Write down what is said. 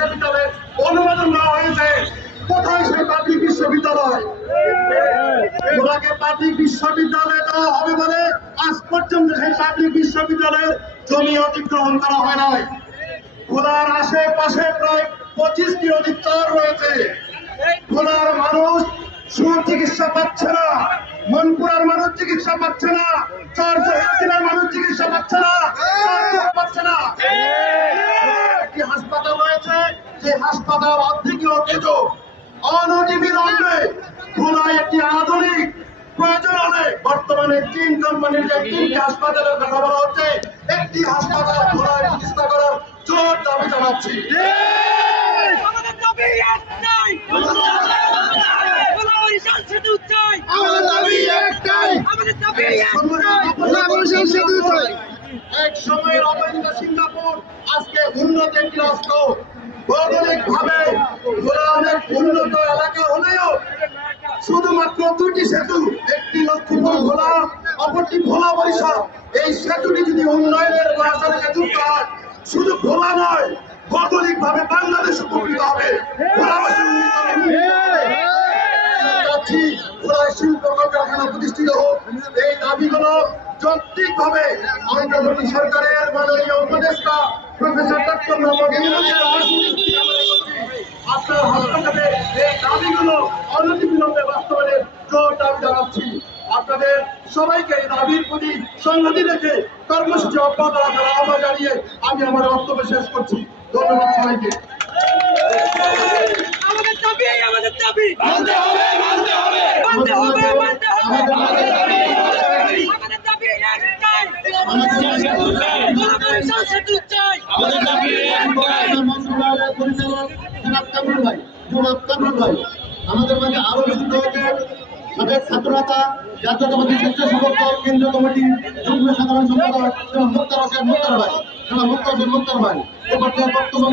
বিশ্ববিদ্যালয়ের অনুমোদন দেওয়া হয়েছে। কোথায় সেই পাবলিক বিশ্ববিদ্যালয়? ভোলাকে পাবলিক বিশ্ববিদ্যালয় দেওয়া হবে বলে আজ পর্যন্ত সেই পাবলিক বিশ্ববিদ্যালয়ের জমি অধিগ্রহণ করা হয় নাই। ভোলার আশেপাশে প্রায় 25টি অধিক চর রয়েছে। ভোলার মানুষ সুচিকিৎসা পাচ্ছে না, মনপুরার মানুষ চিকিৎসা পাচ্ছে না, চরজেলার মানুষ চিকিৎসা পাচ্ছে না, পাচ্ছে না। একটি হাসপাতাল রয়েছে, যে হাসপাতাল অর্ধেকই অকেজ। অনতিবিলম্বে ভোলায় একটি আধুনিক প্রয়োজন হলে বর্তমানে 3 কোম্পানির যে 3টি হাসপাতালের কথা বলা হচ্ছে, একটি হাসপাতাল ভোলায় প্রতিষ্ঠা করার জোর দাবি জানাচ্ছি। আমাদের দাবি একটাই, এক সময়ের অবৈধ সিঙ্গাপুর আজকে উন্নত একটি রাষ্ট্র। ভৌগোলিক ভাবে ভোলা অনেক উন্নত এলাকা হলেও শুধুমাত্র 2টি সেতু, একটি লক্ষ্মীপুর ভোলা, অপরটি ভোলা বরিশাল। এই সেতুটি যদি উন্নয়নের রাস্তাকে যুক্ত হয়, শুধু ভোলা নয়, ভৌগোলিক ভাবে বাংলাদেশ উপকৃত হবে। ভোলায় শিল্প কলকারখানা প্রতিষ্ঠিত হোক, এই দাবিগুলো যৌক্তিকভাবে অন্তর্বর্তী সরকারের মাননীয় উপদেষ্টা প্রফেসর ডক্টর মোহাম্মদ ইউনূসের আপনার হস্তক্ষেপে এই দাবিগুলো অনতিবিলম্বে বাস্তবায়নের জোর দাবি জানাচ্ছি। আপনাদের সবাইকে এই দাবির প্রতি সংহতি রেখে কর্মসূচি অব্যাহত রাখার আহ্বান জানিয়ে আমি আমার বক্তব্য শেষ করছি। ধন্যবাদ সবাইকে। আমাদের দাবি, আমাদের দাবি মানতে হবে, মানতে হবে, মানতে হবে, মানতে হবে। আমাদের দাবি, আমাদের দাবি একটাই, আমাদের সেতু চাই, ভোলা বরিশাল সেতু চাই। আমাদের দাবি একটাই। মন্ত্রণালয়ের পরিচালক জনাব কামরুল ভাই, আমাদের মাঝে আরো যুক্ত হয়েছে সাবেক ছাত্রনেতা, জাতীয়তাবাদী স্বেচ্ছাসেবক দল কেন্দ্রীয় কমিটি যুগ্ম সাধারণ সম্পাদক মুক্তার হোসেন মুক্তার ভাই, বক্তব্য